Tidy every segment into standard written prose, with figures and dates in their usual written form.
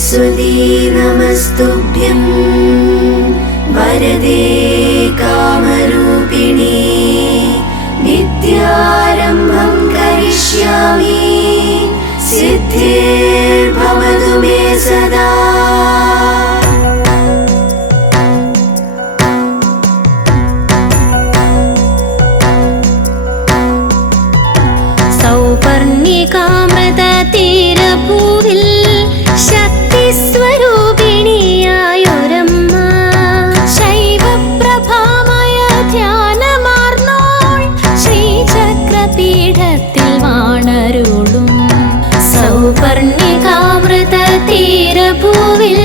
सरस्वती नमस्तुभ्यं वरदे कामरूपिणी विद्यारम्भं करिष्यामि सिद्धिर्भवतु मे सदा। സൗപർണികാമൃതതീരഭൂവിൽ ശക്തിസ്വരൂപിണിയായൊരമ്മ ശൈവപ്രഭാമയ ധ്യാനമാർന്നോൾ ശ്രീചക്രപീഠത്തിൽ വാണരുളും. സൗപർണികാമൃതതീരഭൂവിൽ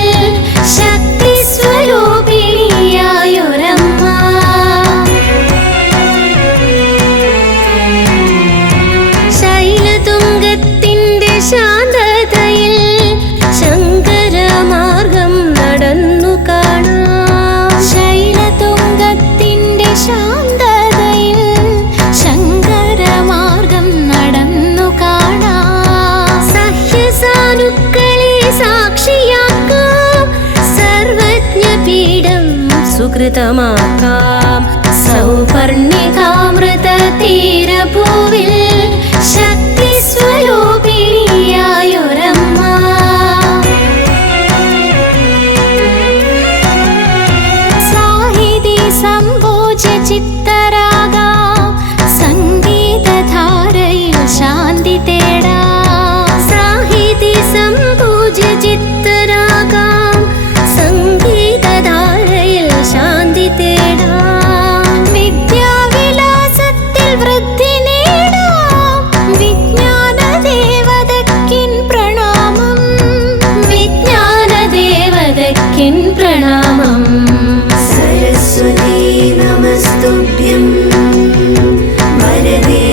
ശക്തിസ്വരൂപിണിയായൊരമ്മ ശാന്തതയിൽ ശങ്കരമാർഗം നടന്നു കാണാം. ശൈലതുംഗത്തിന്റെ ശാന്തതയിൽ ശങ്കരമാർഗം നടന്നു കാണാം. സഹ്യസാനുക്കളെ സാക്ഷിയാക്കാം, സർവജ്ഞപീഠം സുകൃതമാക്കാം. സൗപർണികാമൃതതീരഭൂവിൽ ശക്തിസ്വരൂപിണിയായൊരമ്മ സാഹിതി സംഭോജ്യ ചിത്തരാഗാം, സംഗീതധാരയിൽ ശാന്തി തേടാം. സാഹിതി സംഭോജ്യ ചിത്തരാഗാം, സംഗീതധാരയിൽ ശാന്തി തേടാം. വിദ്യാവിലാസത്തിൽ വൃദ്ധി നേടാം, വിജ്ഞാനദേവതയ്ക്കിൻ പ്രണാമം, വിജ്ഞാനദേവതയ്ക്കിൻ പ്രണാമം. सरस्वती नमस्तुभ्यं वरदे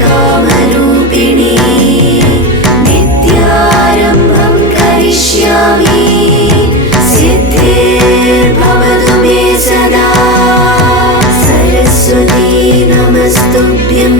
कामरूपिणी विद्यारम्भं करिष्यामि सिद्धिर्भवतु मे सदा. सरस्वती नमस्तुभ्यं